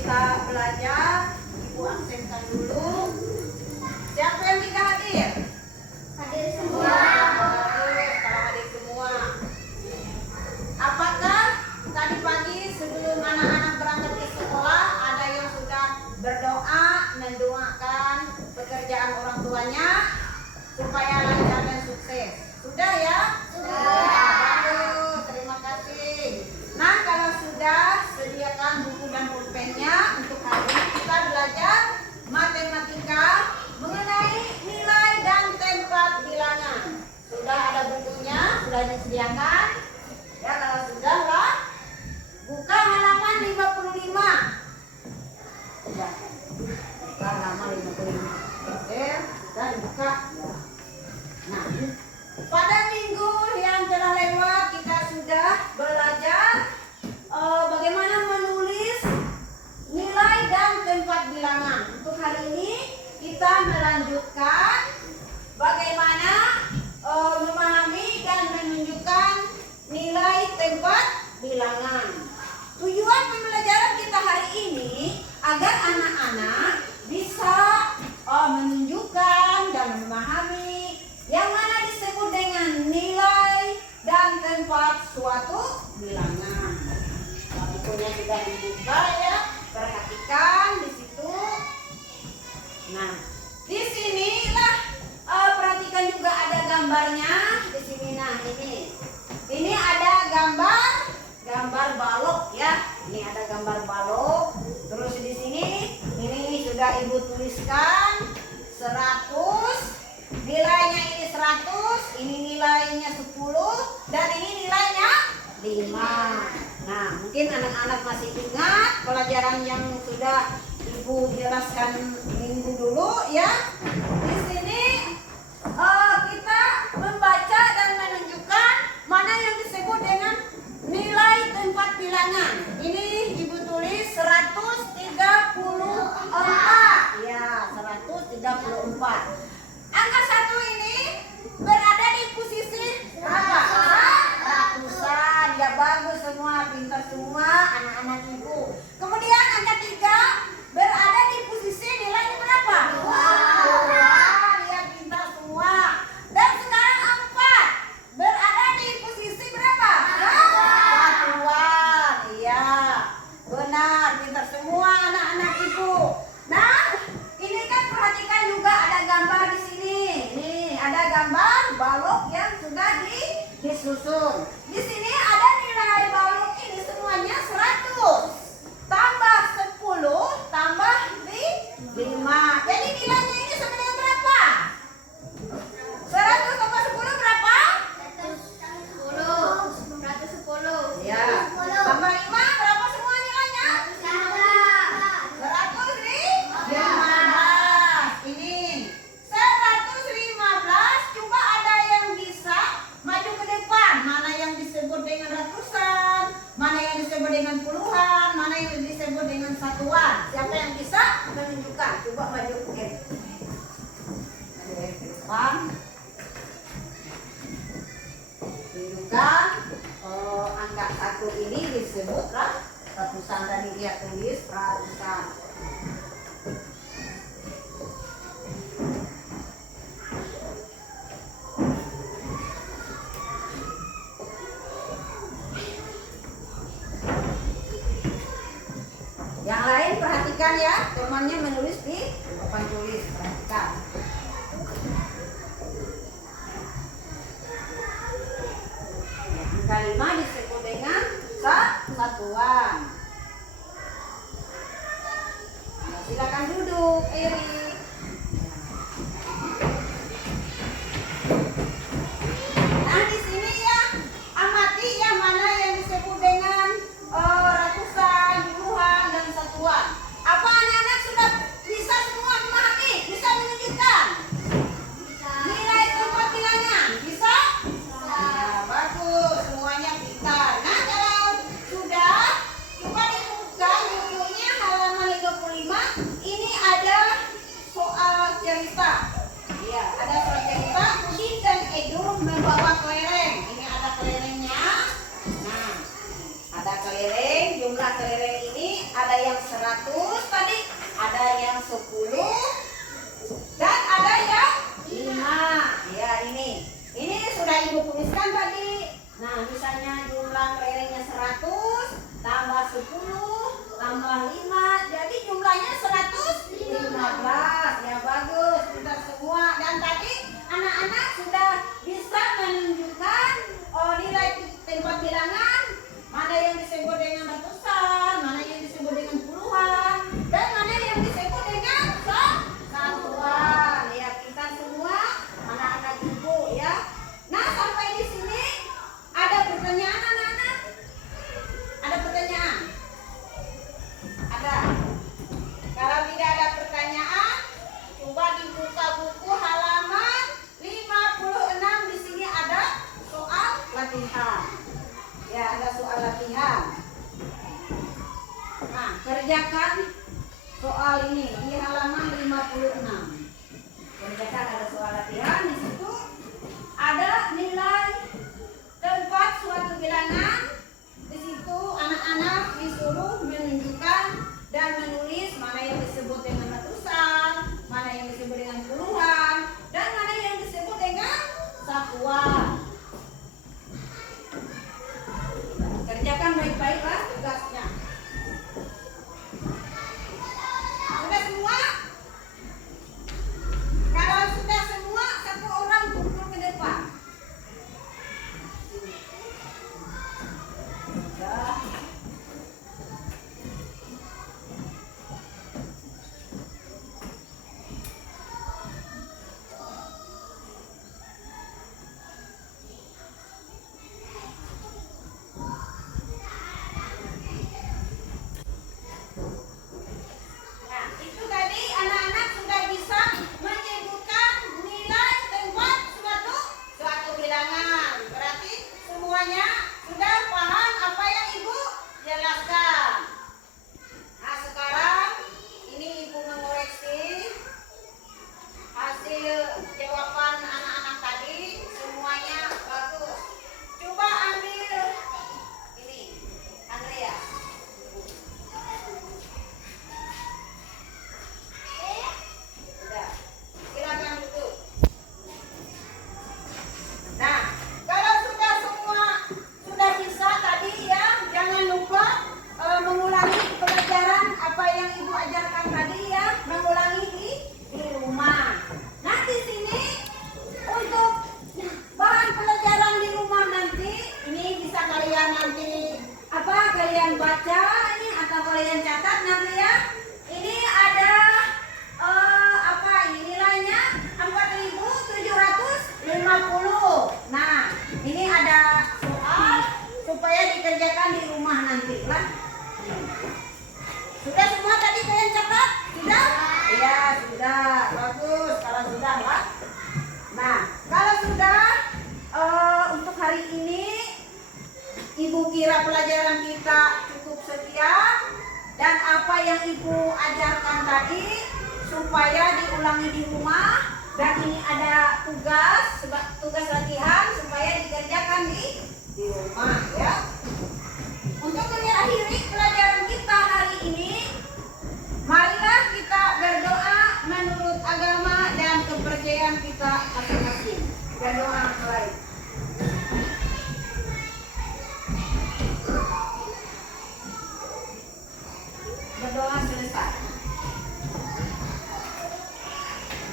kita belajar. Ibu absenkan dulu. Siapa yang tidak hadir? Hadir semua. Bagus, kalau hadir semua. Apakah tadi pagi sebelum anak-anak berangkat ke sekolah ada yang sudah berdoa mendoakan pekerjaan orang tuanya supaya lancar dan sukses? Sudah ya? Sudah. Bagus, terima kasih. Nah, kalau sudah, sediakan buku dan pulpennya. Untuk hari ini kita belajar matematika mengenai nilai dan tempat bilangan. Sudah ada bukunya, sudah disediakan. Ya, kalau sudah lah, buka halaman 55. Sudah. Buka halaman 55. Oke, sudah dibuka. Nah, pada minggu yang telah lewat kita sudah belajar bagaimana menulis nilai dan tempat bilangan. Untuk hari ini kita melanjutkan bagaimana memahami dan menunjukkan nilai tempat bilangan. Tujuan pembelajaran kita hari ini agar anak-anak bisa menunjukkan dan memahami yang mana disebut dengan nilai dan tempat suatu bilangan. Bukunya sudah dibuka ya, perhatikan di situ. Nah, di sinilah perhatikan juga ada gambarnya di sini. Nah, ini ada gambar balok ya. Ini ada gambar balok. Terus di sini ini sudah Ibu tuliskan 100. Nilainya ini 100, ini nilainya 10, dan ini nilainya 5. Nah, mungkin anak-anak masih ingat pelajaran yang sudah Ibu jelaskan minggu dulu ya. Di sini kita membaca dan menunjukkan mana yang disebut dengan nilai tempat bilangan. Ini Ibu tulis 134. Ya, 134. Angka 1 ini berada di posisi berapa? Ratusan. Ya, bagus semua, pintar semua anak-anak Ibu. Kemudian angka 3 berada di posisi nilainya berapa? Ya, pintar semua. Dan sekarang 4 berada di posisi berapa? Satuan. Iya, benar, pintar semua anak-anak Ibu. Nah, ini kan perhatikan juga ada gambar di sini. Nih, ada gambar balok yang sudah disusun. Di sini ada nilai balok ini semuanya 100. Tambah 10 tambah 5. Jadi nilainya ini sama dengan berapa? 100 tambah 10 berapa? 110. Ya. Tambah 5 berapa semua nilainya? 115. Ini 115. Coba ada yang bisa maju ke depan. Mana yang disebut dengan ratusan, mana yang disebut dengan puluhan, mana yang disebut dengan satuan. Siapa yang bisa menunjukkan? Coba maju ke depan. Tunjukkan angka 1 ini disebut ratusan. Tadi dia tulis ratusan. Yang lain perhatikan ya, temannya menulis di papan tulis, perhatikan. Angka 5 disebut dengan satuan. Nah, silakan duduk, Eri. Nah, di sini ya, amati yang mana yang disebut dengan ratusan, puluhan, dan satuan. Apa anak-anak sudah bisa semua memahami? Bisa menunjukkan? Nilai tempat bilangan? Bisa? Ya, bagus, semuanya pintar. Nah, kalau sudah, coba dibuka bukunya halaman 55. Ini ada 100 tadi, ada yang 10 dan ada yang 5. Ya, ini sudah ibu tuliskan tadi. Nah, misalnya jumlah kelerengnya 100 tambah 10 tambah 5, jadi jumlahnya 115. Ya, bagus, sudah semua. Dan tadi anak-anak sudah bisa menunjukkan nilai tempat bilangan, mana yang disebut dengan ratusan, mana yang disebut dengan puluhan, dan mana yang disebut dengan satuan. Ya, kita semua anak-anak ibu ya. Nah, sampai di sini ada pertanyaan anak-anak? Ada pertanyaan? Ada? Kalau tidak ada pertanyaan, coba dibuka buku halaman 56. Di sini ada soal latihan. Ya, ada soal latihan. Nah, kerjakan soal ini di halaman 56. Kerjakan, ada soal latihan. Di situ ada nilai tempat suatu bilangan. Di situ anak-anak disuruh menunjukkan dan menulis mana yang disebut dengan ratusan, mana yang disebut dengan puluhan, dan mana yang disebut dengan satuan. Kerjakan baik-baiklah tugasnya. Sudah semua? Kalau sudah semua, satu orang kumpul ke depan. Sudah. Nah, itu tadi anak-anak sudah bisa menyebutkan nilai tempat suatu bilangan. Berarti semuanya sudah paham apa yang ibu jelaskan. Nah, sekarang ini ibu mengoreksi hasil jawaban anak-anak tadi. Semuanya bagus. Coba ambil ini, Andrea. Sudah. Silakan duduk. Nah, kalau sudah semua sudah bisa tadi ya, jangan lupa mengulangi pelajaran apa yang ibu ajarkan tadi ya, mengulangi di rumah. Nah, di sini untuk bahan pelajaran di rumah nanti, ini bisa kalian nanti kalian baca ini atau kalian catat nanti ya. Ini ada ini nilainya 4.750. Nah, ini ada soal supaya dikerjakan di rumah nanti lah. Sudah semua tadi kalian catat? Sudah? Iya, sudah. Bagus kalau sudah lah. Nah, kalau sudah untuk hari ini ibu kira pelajaran kita cukup sekian, dan apa yang ibu ajarkan tadi supaya diulangi di rumah, dan ini ada tugas latihan supaya dikerjakan di rumah ya. Untuk mengakhiri pelajaran kita hari ini, marilah kita berdoa menurut agama dan kepercayaan kita masing-masing. Berdoa mulai. Berdoa selesai.